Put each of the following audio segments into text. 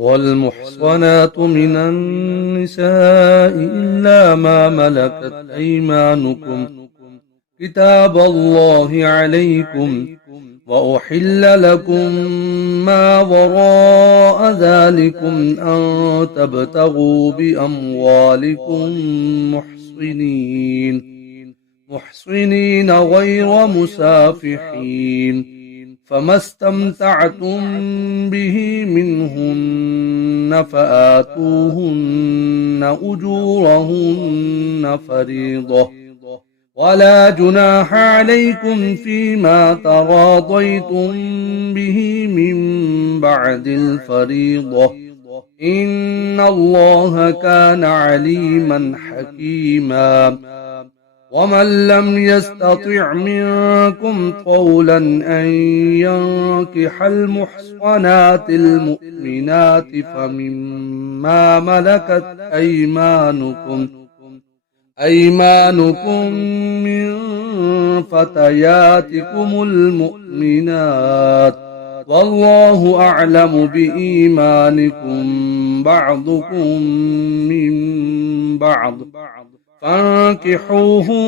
والمحصنات من النساء إلا ما ملكت أيمانكم كتاب الله عليكم وأحل لكم ما وراء ذلكم أن تبتغوا بأموالكم محصنين غير مسافحين فما استمتعتم به منهن فآتوهن أجورهن فريضة ولا جناح عليكم فيما تراضيتم به من بعد الفريضة إن الله كان عليما حكيما ومن لم يستطع منكم طولا أن ينكح المحصنات المؤمنات فمما ملكت أيمانكم من فتياتكم المؤمنات والله أعلم بإيمانكم بعضكم من بعض فانكحوهن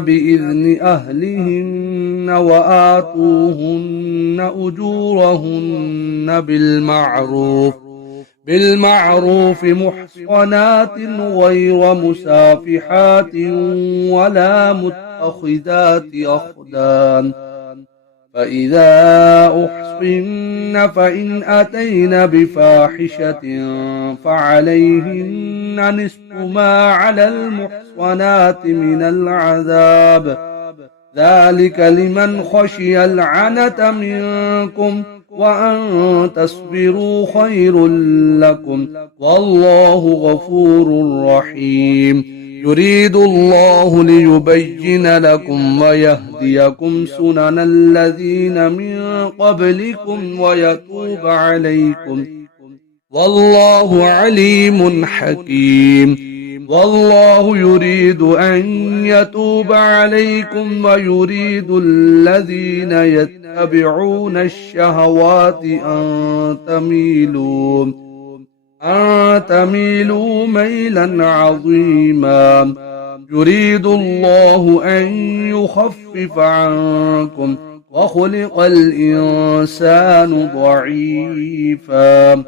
بإذن أهلهن وآتوهن أجورهن بالمعروف محصنات غير مسافحات ولا متخذات أخدان فإذا أحصن فإن أتين بفاحشة فعليهن نصف ما على المحصنات من العذاب ذلك لمن خشي العنة منكم وأن تصبروا خير لكم والله غفور رحيم يريد الله ليبين لكم ويهديكم سنن الذين من قبلكم ويتوب عليكم والله عليم حكيم والله يريد أن يتوب عليكم ويريد الذين يتبعون الشهوات أن تميلوا ميلا عظيما يريد الله أن يخفف عنكم وخلق الإنسان ضعيفا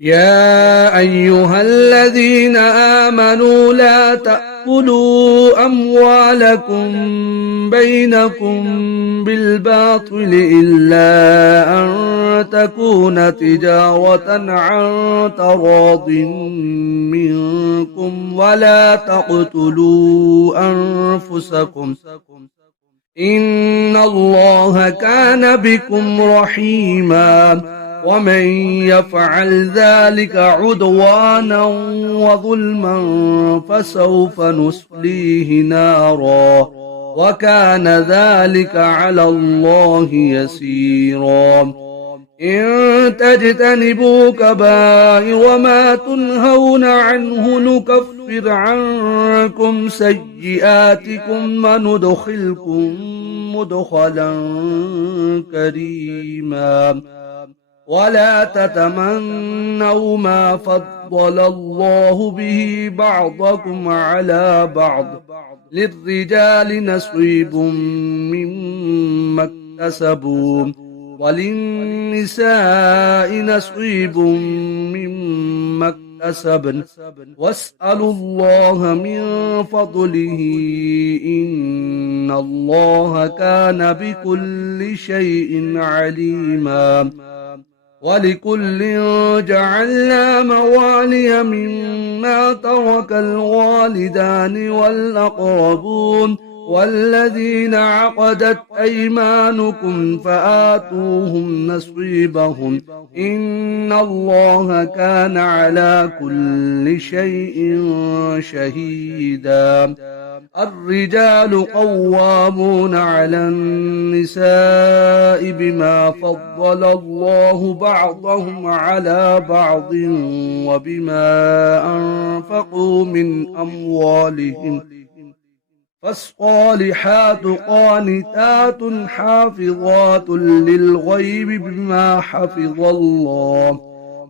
يا أيها الذين آمنوا لا تأكلوا أموالكم بينكم بالباطل إلا أن تكون تجارة عن تراض منكم ولا تقتلوا أنفسكم إن الله كان بكم رحيما ومن يفعل ذلك عدوانا وظلما فسوف نصليه نارا وكان ذلك على الله يسيرا إن تجتنبوا كبائر ما تنهون عنه نكفر عنكم سيئاتكم وندخلكم مدخلا كريما ولا تتمنوا ما فضل الله به بعضكم على بعض للرجال نصيب مما اكتسبوا وللنساء نصيب مما اكتسبن واسألوا الله من فضله إن الله كان بكل شيء عليما ولكل جعلنا موالي مما ترك الوالدان والأقربون والذين عقدت أيمانكم فآتوهم نصيبهم إن الله كان على كل شيء شهيدا الرجال قوامون على النساء بما فضل الله بعضهم على بعض وبما أنفقوا من أموالهم فالصالحات قانتات حافظات للغيب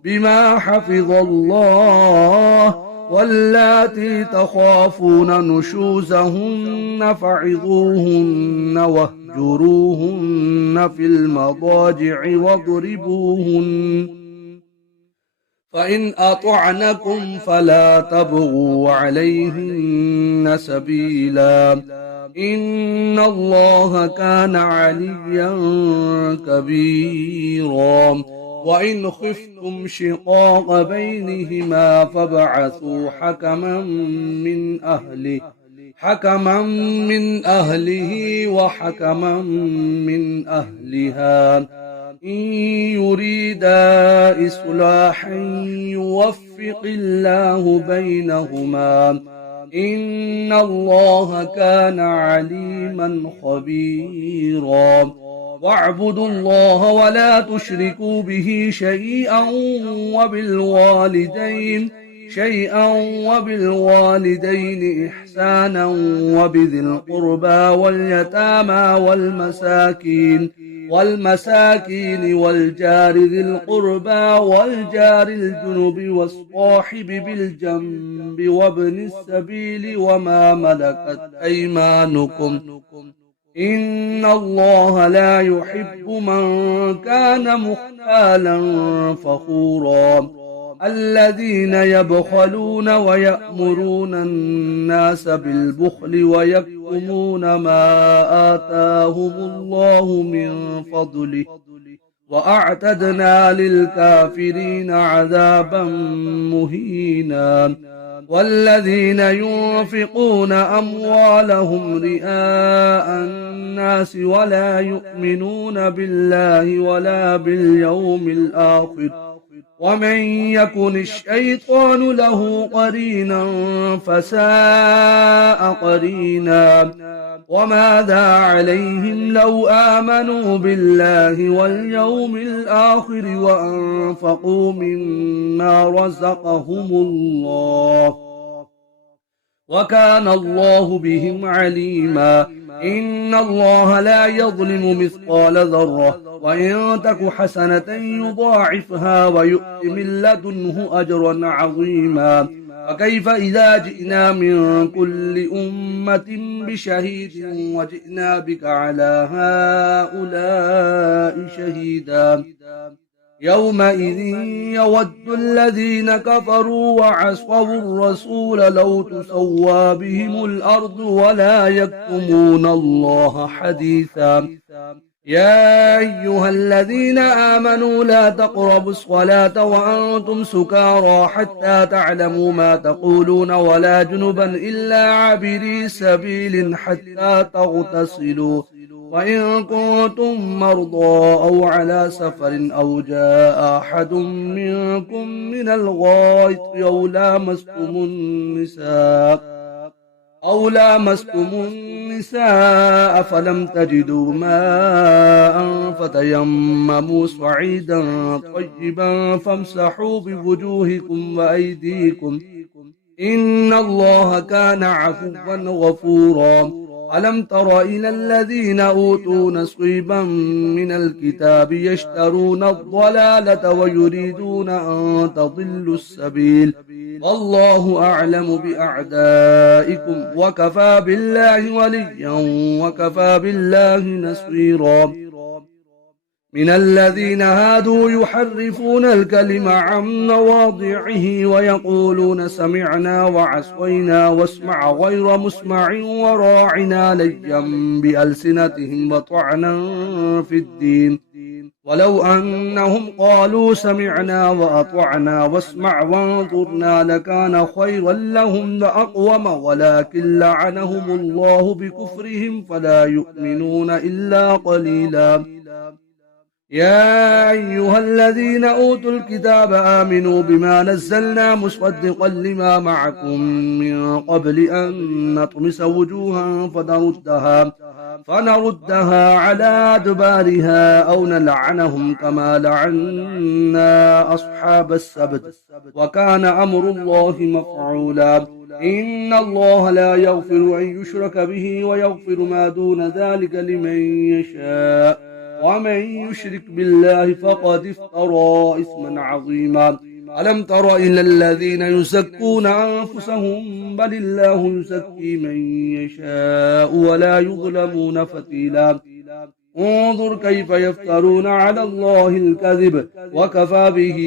بما حفظ الله واللاتي تخافون نشوزهن فعظوهن واهجروهن في المضاجع واضربوهن فإن أطعنكم فلا تبغوا عليهن سبيلا إن الله كان عليا كبيرا وإن خفتم شقاق بينهما فابعثوا حكما من أهله وحكما من أهلها إن يريدا إصلاحا يوفق الله بينهما إن الله كان عليما خبيرا واعبدوا الله ولا تشركوا به شيئا وبالوالدين إحسانا وبذي القربى واليتامى والمساكين والجار ذي القربى والجار الجنب والصاحب بالجنب وابن السبيل وما ملكت أيمانكم إن الله لا يحب من كان مختالا فخورا الذين يبخلون ويأمرون الناس بالبخل ويكتمون ما آتاهم الله من فضله وأعتدنا للكافرين عذابا مهينا والذين ينفقون أموالهم رئاء الناس ولا يؤمنون بالله ولا باليوم الآخر ومن يكن الشيطان له قرينا فساء قرينا وماذا عليهم لو آمنوا بالله واليوم الآخر وأنفقوا مما رزقهم الله وكان الله بهم عليما إن الله لا يظلم مثقال ذرة وإن تك حسنة يضاعفها ويؤت من لدنه أجرا عظيما فكيف إذا جئنا من كل أمة بشهيد وجئنا بك على هؤلاء شهيدا يومئذ يود الذين كفروا وعصوا الرسول لو تسوى بهم الأرض ولا يكتمون الله حديثا يا أيها الذين آمنوا لا تقربوا الصلاة وأنتم سكارى حتى تعلموا ما تقولون ولا جنبا إلا عابري سبيل حتى تغتسلوا وإن كنتم مرضى أو على سفر أو جاء أحد منكم من الغائط أو لامستم النساء فلم تجدوا ماء فتيمموا صعيدا طيبا فامسحوا بوجوهكم وأيديكم إن الله كان عفوا غفورا ألم تر إلى الذين أوتوا نصيبا من الكتاب يشترون الضلالة ويريدون أن تضلوا السبيل والله أعلم بأعدائكم وكفى بالله وليا وكفى بالله نصيرا من الذين هادوا يحرفون الكلم عن مواضعه ويقولون سمعنا وعصينا واسمع غير مسمع وراعنا ليا بألسنتهم وطعنا في الدين ولو أنهم قالوا سمعنا وأطعنا واسمع وانظرنا لكان خيرا لهم وأقوم ولكن لعنهم الله بكفرهم فلا يؤمنون إلا قليلا يا أيها الذين أوتوا الكتاب آمنوا بما نزلنا مصدقا لما معكم من قبل أن نطمس وجوها فنردها على أدبارها أو نلعنهم كما لعنا أصحاب السبت وكان أمر الله مفعولا. إن الله لا يغفر أن يشرك به ويغفر ما دون ذلك لمن يشاء ومن يشرك بالله فقد افترى إثما عظيما. ألم تر إلى الذين يزكون أنفسهم بل الله يزكي من يشاء ولا يظلمون فتيلا. انظر كيف يفترون على الله الكذب وكفى به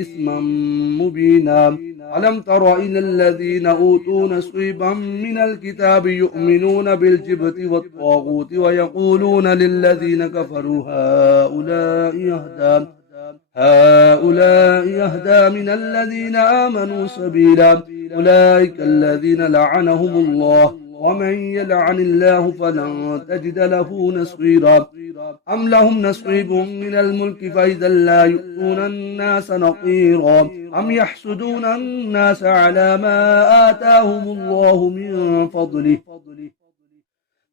إثما مبينا. ألم تر إلى الذين أوتوا نصيبا من الكتاب يؤمنون بالجبت والطاغوت ويقولون للذين كفروا هؤلاء يهدى من الذين آمنوا سبيلا. أولئك الذين لعنهم الله ومن يلعن الله فلن تجد له نصيرا. أم لهم نصيب من الملك فإذا لا يؤتون الناس نقيرا. أم يحسدون الناس على ما آتاهم الله من فضله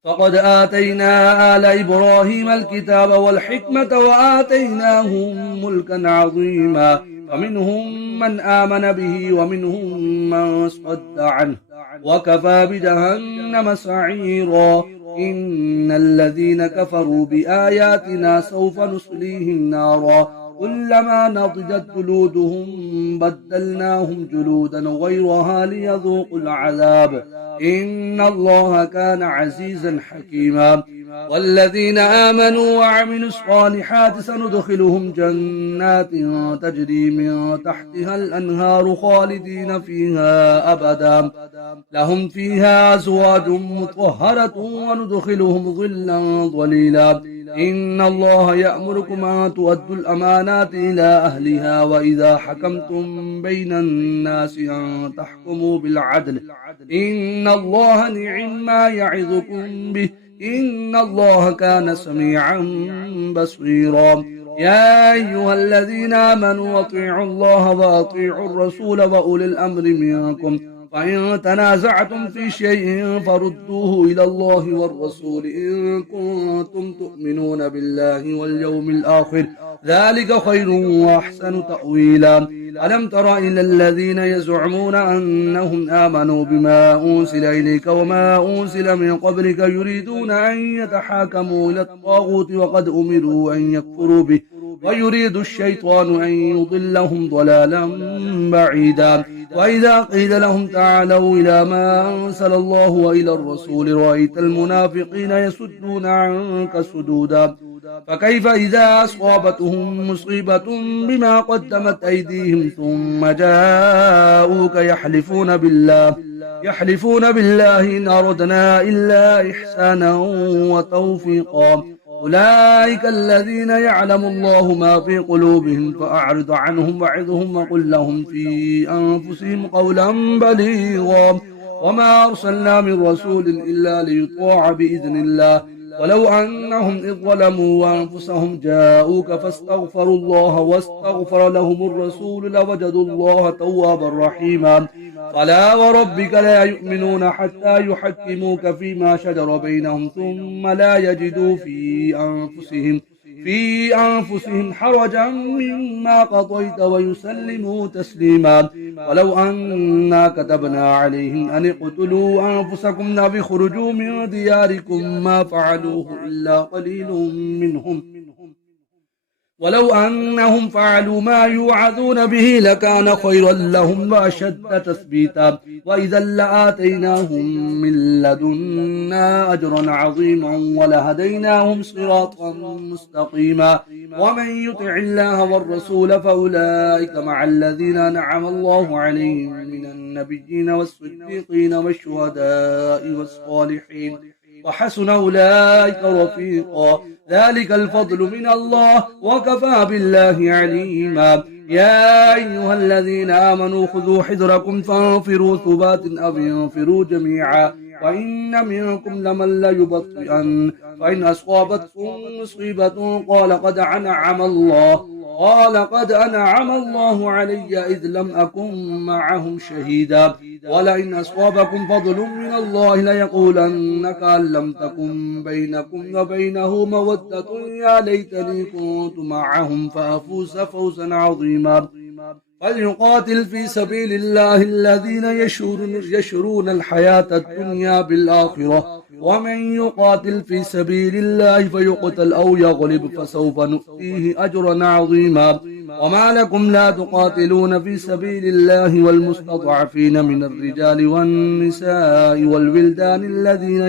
فقد آتينا آل إبراهيم الكتاب والحكمة وآتيناهم ملكا عظيما. فمنهم من آمن به ومنهم من صد عنه وكفى بجهنم سعيرا. إن الذين كفروا بآياتنا سوف نصليهم نارا كلما نضجت جلودهم بدلناهم جلودا غيرها ليذوقوا العذاب إن الله كان عزيزا حكيما. والذين آمنوا وعملوا الصالحات سندخلهم جنات تجري من تحتها الأنهار خالدين فيها أبدا لهم فيها أزواج مطهرة وندخلهم ظلا ظليلا. إن الله يأمركم أن تؤدوا الأمانات إلى أهلها وإذا حكمتم بين الناس أن تحكموا بالعدل إن الله نعم ما يعظكم به إن الله كان سميعا بصيرا. يا أيها الذين آمنوا أطيعوا الله وأطيعوا الرسول وأولي الأمر منكم فإن تنازعتم في شيء فردوه إلى الله والرسول إن كنتم تؤمنون بالله واليوم الآخر ذلك خير وأحسن تأويلا. ألم تر إلى الذين يزعمون أنهم آمنوا بما أنزل إليك وما أنزل من قبلك يريدون أن يتحاكموا إلى الطاغوت وقد أمروا أن يكفروا به ويريد الشيطان أن يضلهم ضلالا بعيدا. وإذا قيل لهم تعالوا إلى ما أنزل الله وإلى الرسول رأيت المنافقين يسدون عنك سدودا. فكيف إذا أصابتهم مصيبة بما قدمت أيديهم ثم جاءوك يحلفون بالله إن أردنا إلا إحسانا وتوفيقا. أولئك الذين يعلم الله ما في قلوبهم فأعرض عنهم وعظهم وقل لهم في أنفسهم قولا بليغا. وما أرسلنا من رسول إلا ليطاع بإذن الله ولو أنهم إذ ظلموا وأنفسهم جاءوك فاستغفروا الله واستغفر لهم الرسول لوجدوا الله توابا رحيما. فلا وربك لا يؤمنون حتى يحكموك فيما شجر بينهم ثم لا يجدوا في أنفسهم حرجا مما قضيت ويسلموا تسليما. ولو أنا كتبنا عليهم أن اقتلوا أنفسكم أو اخرجوا من دياركم ما فعلوه إلا قليل منهم ولو أنهم فعلوا ما يوعظون به لكان خيرا لهم وأشد تثبيتا وإذا لآتيناهم من لدنا أجرا عظيما ولهديناهم صراطا مستقيما. ومن يطع الله والرسول فأولئك مع الذين أنعم الله عليهم من النبيين والصديقين والشهداء والصالحين وحسن أولئك رفيقا. ذلك الفضل من الله وكفى بالله عليما. يا أيها الذين آمنوا خذوا حذركم فانفروا ثبات أو انفروا جميعا وإن منكم لمن ليبطئن فإن أصابتكم مصيبة قال قد أنعم الله علي إذ لم أكن معهم شهيدا ولئن أصابكم فضل من الله ليقولن كأن لم تكن بينكم وبينه مودة يا ليتني كنت معهم فأفوز فوزا عظيما فليقاتل في سبيل الله الذين يشرون الحياة الدنيا بالآخرة ومن يقاتل في سبيل الله فيقتل أو يغلب فسوف نؤتيه أجرا عظيما وما لكم لا تقاتلون في سبيل الله والمستضعفين من الرجال والنساء والولدان الذين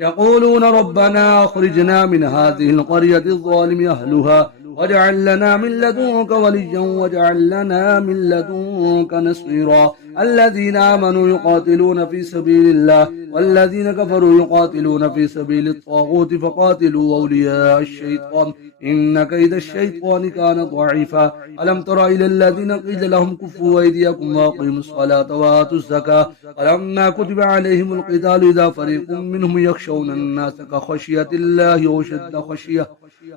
يقولون ربنا أخرجنا من هذه القرية الظالم أهلها واجعل لنا من لدنك وليا واجعل لنا من لدنك نصيرا الذين آمنوا يقاتلون في سبيل الله والذين كفروا يقاتلون في سبيل الطاغوت فقاتلوا أولياء الشيطان إن كيد الشيطان كان ضعيفا ألم تر إلى الذين قيل لهم كفوا أيديكم وأقيموا الصلاة وآتوا الزكاة فلما كتب عليهم القتال إذا فريق منهم يخشون الناس كخشية الله وشد خشية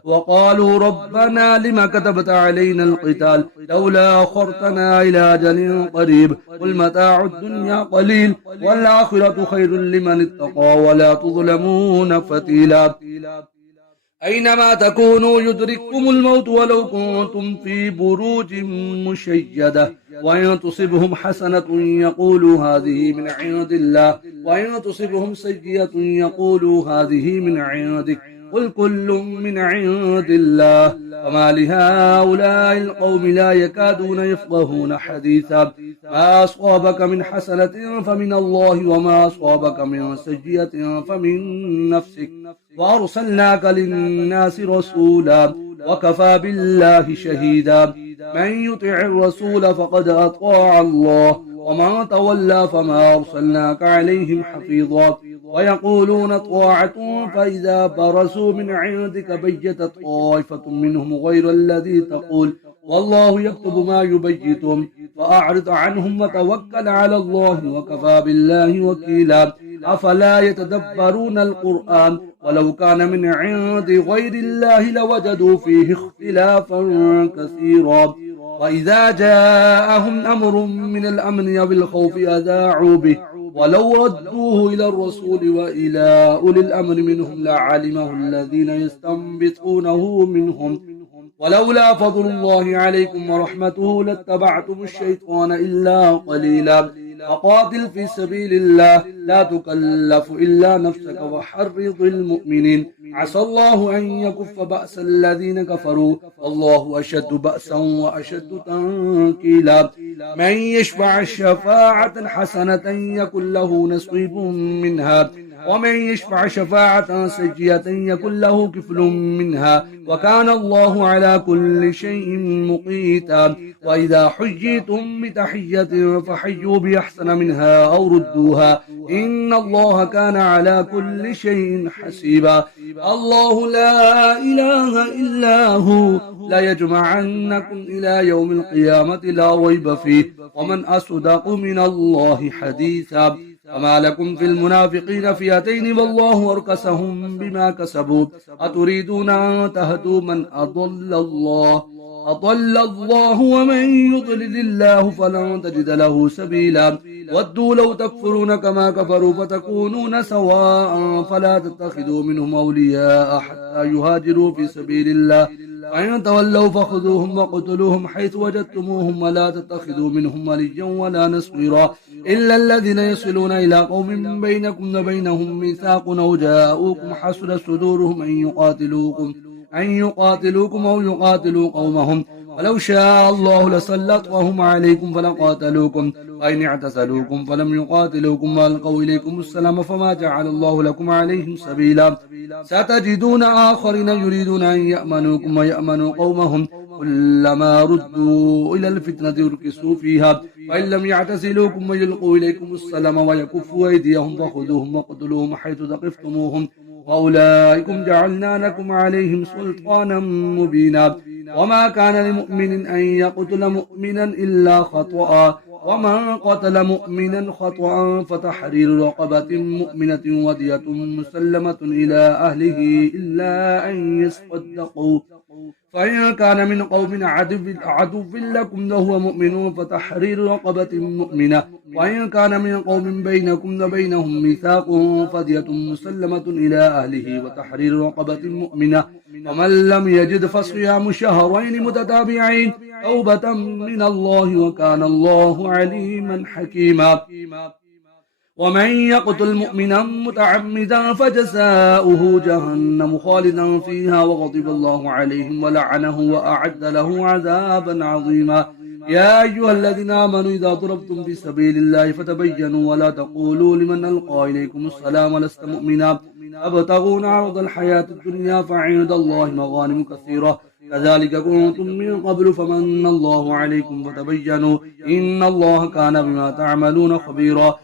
وقالوا ربنا لما كتبت علينا القتال لولا أخرتنا إلى أجل قريب قل متاع الدنيا قليل والآخرة خير لمن اتقى ولا تظلمون فتيلا أينما تكونوا يدرككم الموت ولو كنتم في بروج مشيدة وإن تصبهم حسنة يقولوا هذه من عند الله وإن تصبهم سيئة يقولوا هذه من عندك قل كل من عند الله فما لهؤلاء القوم لا يكادون يفقهون حديثا ما أصابك من حسنة فمن الله وما أصابك من سيئة فمن نفسك وأرسلناك للناس رسولا وكفى بالله شهيدا من يطع الرسول فقد أطاع الله ومن تولى فما أرسلناك عليهم حفيظا ويقولون طاعة فإذا برزوا من عندك بيتت طائفة منهم غير الذي تقول والله يكتب ما يبيتون فأعرض عنهم وتوكل على الله وكفى بالله وكيلا أفلا يتدبرون القرآن ولو كان من عند غير الله لوجدوا فيه اختلافا كثيرا وإذا جاءهم أمر من الأمن أو الخوف أذاعوا به ولو ردوه إلى الرسول وإلى أولي الأمر منهم لعلمه الذين يستنبطونه منهم ولولا فضل الله عليكم ورحمته لاتبعتم الشيطان إلا قليلا فقاتل في سبيل الله لا تكلف إلا نفسك وحرض المؤمنين عسى الله أن يكف بأس الذين كفروا والله أشد بأسا وأشد تنكيلا من يشفع الشفاعة حسنة يكن له نصيب منها ومن يشفع شفاعة سيئة يكن له كفل منها وكان الله على كل شيء مقيتا وإذا حييتم بتحية فحيوا بأحسن منها أو ردوها إن الله كان على كل شيء حسيبا الله لا إله إلا هو لا يجمعنكم إلى يوم القيامة لا ريب فيه ومن أصدق من الله حديثا وما لكم في المنافقين فئتين والله أركسهم بما كسبوا أتريدون أن تهدوا من أضل الله ومن يضلل الله فلن تجد له سبيلا ودوا لو تكفرون كما كفروا فتكونون سواء فلا تتخذوا منهم أولياء حتى يهاجروا في سبيل الله فإن تولوا فخذوهم وقتلوهم حيث وجدتموهم ولا تتخذوا منهم وليا ولا نصيرا إلا الذين يصلون إلى قوم بينكم وبينهم ميثاق أو جاءوكم حسن صدورهم أن يقاتلوكم أو يقاتلوا قومهم ولو شاء الله لسلطهم عليكم فلقاتلوكم وإن اعتزلوكم فلم يقاتلوكم وألقوا إليكم السلام فما جعل الله لكم عليهم سبيلا ستجدون آخرين يريدون أن يأمنوكم ويأمنوا قومهم كلما ردوا إلى الفتنة يركسوا فيها وإن لم يعتزلوكم ويلقوا إليكم السلام ويكفوا أيديهم فخذوهم وقتلوهم حيث ثقفتموهم وأولئكم جعلنا لكم عليهم سلطانا مبينا وما كان لمؤمن أن يقتل مؤمنا إلا خطأ ومن قتل مؤمنا خطأ فتحرير رقبة مؤمنة ودية مسلمة إلى أهله إلا أن يصدقوا فإن كان من قوم عدو لكم وهو مؤمن فتحرير رقبة مؤمنة وإن كان من قوم بينكم وبينهم ميثاق فدية مسلمة إلى أهله وتحرير رقبة مؤمنة ومن لم يجد فصيام شهرين متتابعين توبة من الله وكان الله عليما حكيما ومن يقتل مؤمنا متعمدا فجزاؤه جهنم خالدا فيها وغضب الله عليهم ولعنه وأعد له عذابا عظيما يا أيها الذين آمنوا إذا ضربتم في سبيل الله فتبينوا ولا تقولوا لمن ألقى إليكم السلام لست مؤمنا أبتغون عرض الحياة الدنيا فعند الله مغانم كثيرة كذلك كنتم من قبل فمن الله عليكم فتبينوا إن الله كان بما تعملون خبيرا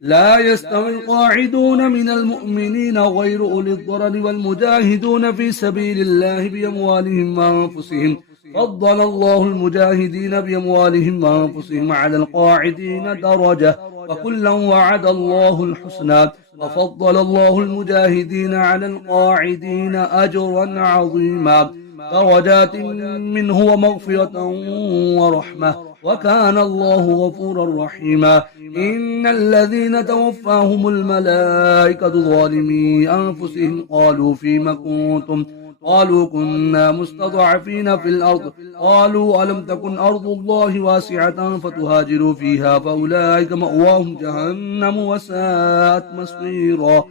لا يستوي القاعدون من المؤمنين غير أولي الضرر والمجاهدون في سبيل الله بأموالهم وأنفسهم فضل الله المجاهدين بأموالهم وأنفسهم على القاعدين درجة وكلا وعد الله الحسنى وفضل الله المجاهدين على القاعدين أجرا عظيما درجات منه ومغفرة ورحمة وكان الله غفورا رحيما إن الذين توفاهم الملائكة ظالمي أنفسهم قالوا فيما كنتم قالوا كنا مستضعفين في الأرض قالوا ألم تكن أرض الله واسعة فتهاجروا فيها فأولئك مأواهم جهنم وساءت مصيرا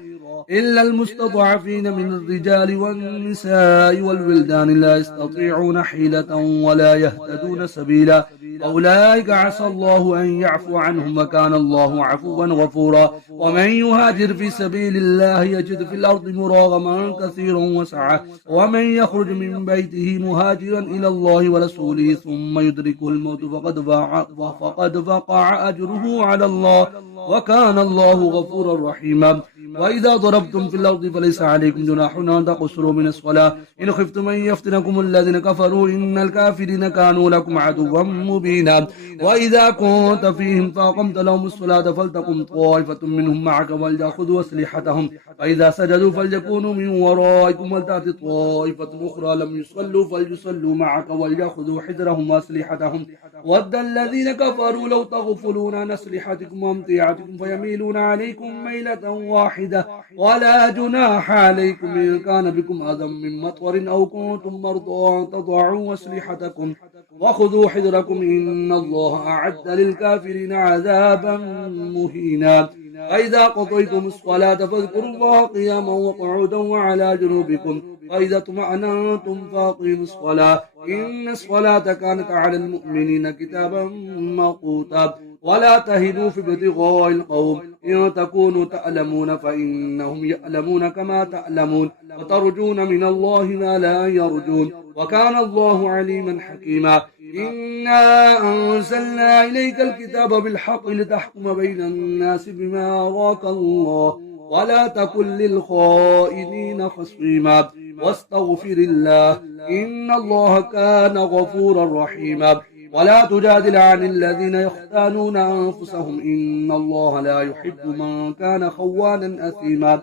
إلا المستضعفين من الرجال والنساء والولدان لا يستطيعون حيلة ولا يهتدون سبيلا أولئك عسى الله أن يعفو عنهم وكان الله عفوا غفورا ومن يهاجر في سبيل الله يجد في الأرض مراغما كثيرا وسعة ومن يخرج من بيته مهاجرا إلى الله ورسوله ثم يدركه الموت فقد وقع أجره على الله وكان الله غفورا رحيما وإذا ضربتم في الأرض فليس عليكم جناح أن تقصروا من الصلاة إن خفتم أن يفتنكم الذين كفروا إن الكافرين كانوا لكم عدوا مبينا وإذا كنت فيهم فأقمت لهم الصلاة فلتقم طائفة منهم معك وليأخذوا أسلحتهم فإذا سجدوا فليكونوا من ورائكم ولتأت طائفة أخرى لم يصلوا فليصلوا معك وليأخذوا حذرهم وأسلحتهم ود الذين كفروا لو تغفلون عن أسلحتكم وأمتعتكم فيميلون عليكم ميلة واحدة ولا جناح عليكم إن كان بكم أذى من مطر أو كنتم مرضى أن تضعوا أسلحتكم وخذوا حذركم إن الله أعد للكافرين عذابا مهينا فإذا قضيتم الصلاة فاذكروا الله قياما وقعودا وعلى جنوبكم فإذا اطمأننتم فأقيموا الصلاة إن الصلاة كانت على المؤمنين كتابا موقوتا ولا تهنوا في ابتغاء القوم إن تكونوا تألمون فإنهم يألمون كما تألمون وترجون من الله ما لا يرجون وكان الله عليما حكيما إنا أنزلنا إليك الكتاب بالحق لتحكم بين الناس بما أراك الله ولا تكن للخائنين خصيما واستغفر الله إن الله كان غفورا رحيما ولا تجادل عن الذين يختانون أنفسهم إن الله لا يحب من كان خوانا أثيما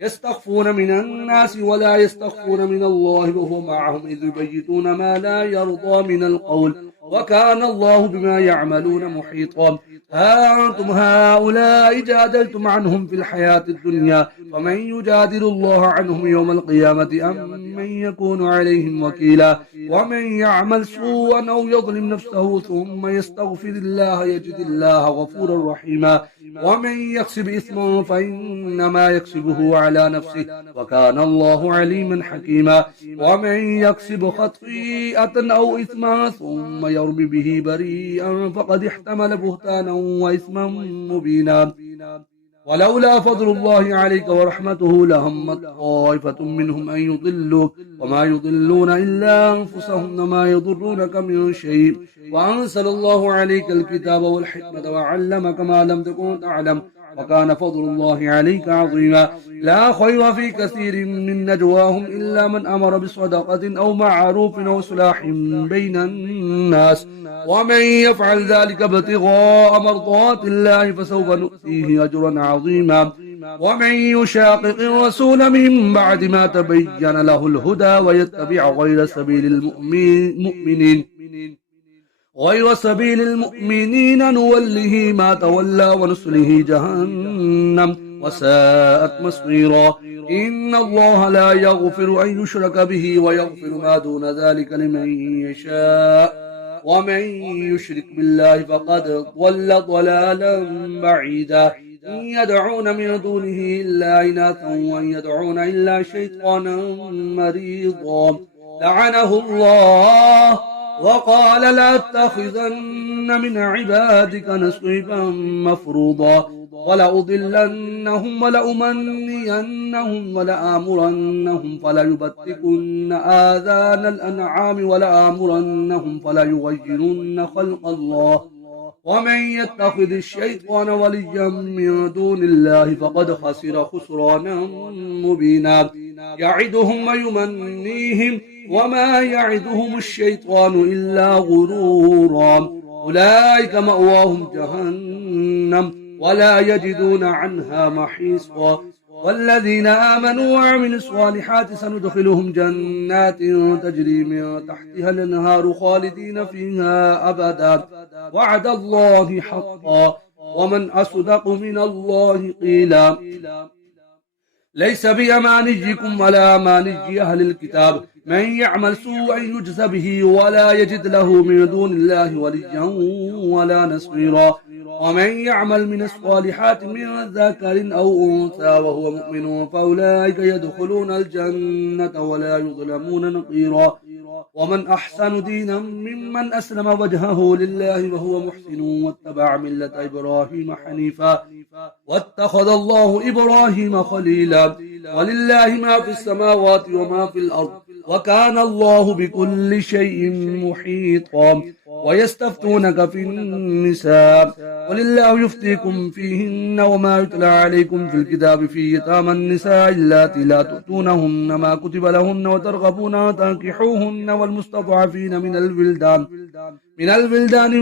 يستخفون من الناس ولا يستخفون من الله وهو معهم إذ يبيتون ما لا يرضى من القول وكان الله بما يعملون محيطا ها أنتم هؤلاء جادلتم عنهم في الحياة الدنيا فمن يجادل الله عنهم يوم القيامة أم من يكون عليهم وكيلا ومن يعمل سوءا أو يظلم نفسه ثم يستغفر الله يجد الله غفورا رحيما ومن يكسب إثما فإنما يكسبه على نفسه وكان الله عليما حكيما ومن يكسب خطيئة أو إثما ثم يرمي به بريئا فقد احتمل بهتانا وإثما مبينا ولولا فضل الله عليك ورحمته لهمت طائفة منهم أن يضلوك وما يضلون إلا أنفسهم وما يضرونك من شيء وأنزل الله عليك الكتاب والحكمة وعلمك ما لم تكن تعلم وكان فضل الله عليك عظيما. لا خير في كثير من نجواهم إلا من أمر بصدقة أو معروف أو إصلاح بين الناس، ومن يفعل ذلك ابتغاء مرضات الله فسوف نؤتيه أجرا عظيما. ومن يشاقق الرسول من بعد ما تبين له الهدى ويتبع غير سبيل المؤمنين نوله ما تولى ونصله جهنم وساءت مصيرا. إن الله لا يغفر أن يشرك به ويغفر ما دون ذلك لمن يشاء، ومن يشرك بالله فقد ضل ضلالا بعيدا. إن يدعون من دونه إلا إناثا وإن يدعون إلا شيطانا مريضا لعنه الله وقال لأتخذن من عبادك نصيبا مفروضا ولأضلنهم ولأمنينهم ولآمرنهم فليبتكن آذان الأنعام ولآمرنهم فليغيرن خلق الله ومن يتخذ الشيطان وليا من دون الله فقد خسر خسرانا مبينا. يعدهم ويمنيهم وما يعدهم الشيطان إلا غرورا. أولئك مأواهم جهنم ولا يجدون عنها محيصا. والذين آمنوا وعملوا الصالحات سندخلهم جنات تجري من تحتها الأنهار خالدين فيها أبدا وعد الله حقا ومن أصدق من الله قيلا. ليس بأمانيكم ولا أماني أهل الكتاب من يعمل سوءا يجز به ولا يجد له من دون الله وليا ولا نصيرا. ومن يعمل من الصالحات من ذكر أو أنثى وهو مؤمن فأولئك يدخلون الجنة ولا يظلمون نقيرا. ومن أحسن دينا ممن أسلم وجهه لله وهو محسن واتبع ملة إبراهيم حنيفا واتخذ الله إبراهيم خليلا. ولله ما في السماوات وما في الأرض وكان الله بكل شيء محيطا. ويستفتونك في النساء قل الله يفتيكم فيهن وما يتلى عليكم في الكتاب في يتامى النساء اللاتي لا تؤتونهن ما كتب لهن وترغبون أن تنكحوهن والمستضعفين من الولدان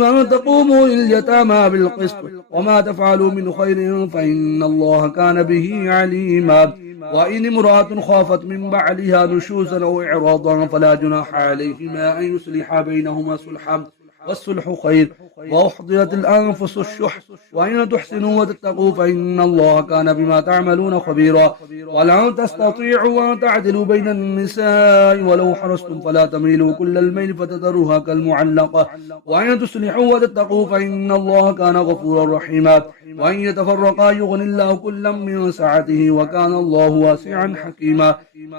وأن تقوموا لليتامى بالقسط وما تفعلوا من خير فإن الله كان به عليما. وإن امرأة خافت من بعلها نشوزا أو إعراضا فلا جناح عليهما أن يصلحا بينهما صلحا والصلح خير. وأحضرت الأنفس الشح وإن تحسنوا وتتقوا فإن الله كان بما تعملون خبيرا. ولن تستطيعوا أن تعدلوا بين النساء ولو حرصتم فلا تميلوا كل الميل فتذروها كالمعلقة. وإن تصلحوا وتتقوا فإن الله كان غفورا رحيما. وإن يتفرقا يغني الله كلا من سعته وكان الله واسعا حكيما.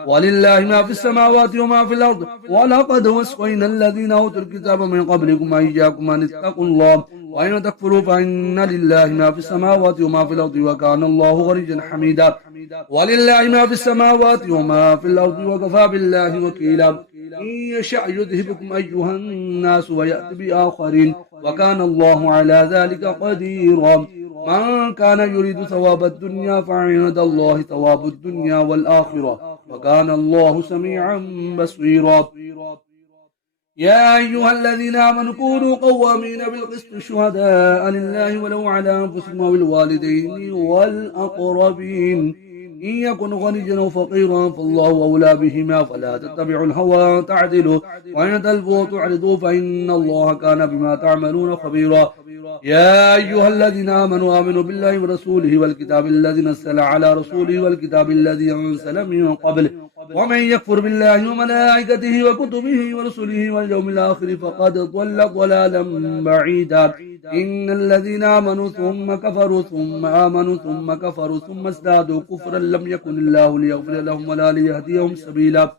ولله ما في السماوات وما في الأرض ولقد وصينا الذين أوتوا الكتاب من قبلكم وإياكم أن اتقوا الله وإن تكفروا فإن لله ما في السماوات وما في الأرض وكان الله غنيا حميدا. ولله ما في السماوات وما في الأرض وكفى بالله وكيلا. إن يشأ يذهبكم أيها الناس ويأتي بآخرين وكان الله على ذلك قديرا. من كان يريد ثواب الدنيا فعند الله ثواب الدنيا والآخرة وكان الله سميعا بصيرا. يا أيها الذين آمنوا كونوا قوامين بالقسط شهداء لله ولو على أنفسكم والوالدين والأقربين. إن يكن غنيا أو فقيرا فالله أولى بهما فلا تتبعوا الهوى تعدلوا وإن تلفوا تعرضوا فإن الله كان بما تعملون خبيرا. يا أيها الذين آمنوا بالله ورسوله والكتاب الذي نزل على رسوله والكتاب الذي أنزل من قبل ومن يكفر بالله وملائكته وكتبه ورسله واليوم الآخر فقد ضل ضلالا بعيدا. إن الذين آمنوا ثم كفروا ثم آمنوا ثم كفروا ثم ازدادوا كفرا لم يكن الله ليغفر لهم ولا ليهديهم سبيلا.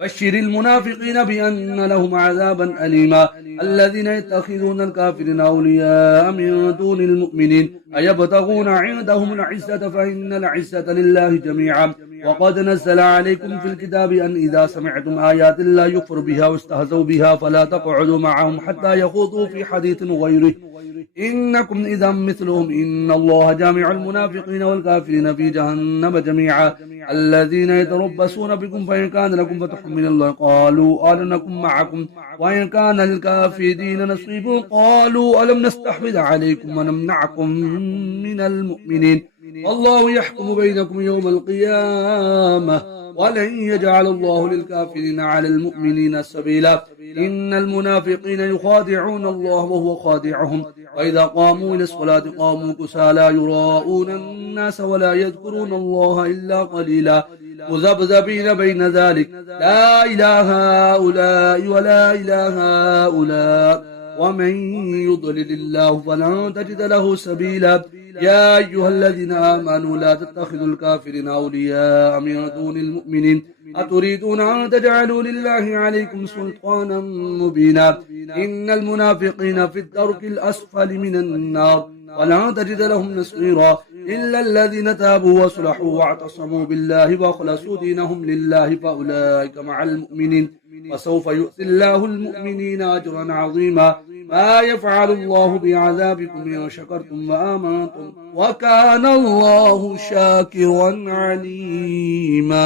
بشر المنافقين بأن لهم عذابا أليما. الذين يتخذون الكافرين أولياء من دون المؤمنين أيبتغون عندهم العزة فإن العزة لله جميعا وقد نزل عليكم في الكتاب أن إذا سمعتم آيات الله يكفر بها واستهزوا بها فلا تقعدوا معهم حتى يخوضوا في حديث غيره إنكم إذا مثلهم إن الله جامع المنافقين والكافرين في جهنم جميعا الذين يتربصون بكم فإن كان لكم فتح من الله قالوا ألم نكن معكم وإن كان للكافرين نصيب قالوا ألم نستحوذ عليكم ونمنعكم من المؤمنين والله يحكم بينكم يوم القيامة ولن يجعل الله للكافرين على المؤمنين سبيلا إن المنافقين يخادعون الله وهو خادعهم وإذا قاموا إلى الصلاة قاموا كسالى يراءون الناس ولا يذكرون الله إلا قليلا مذبذبين بين ذلك لا إله هؤلاء ولا إله هؤلاء ومن يضلل الله فلن تجد له سبيلا يا أيها الذين آمنوا لا تتخذوا الكافرين أولياء من دون المؤمنين أتريدون أن تجعلوا لله عليكم سلطانا مبينا إن المنافقين في الدرك الأسفل من النار ولن تجد لهم نصيرا إلا الذين تابوا وصلحوا واعتصموا بالله وأخلصوا دينهم لله فأولئك مع المؤمنين وسوف يؤتي الله المؤمنين أجرا عظيما ما يفعل الله بعذابكم إن شكرتم وآمنتم وكان الله شاكرا عليما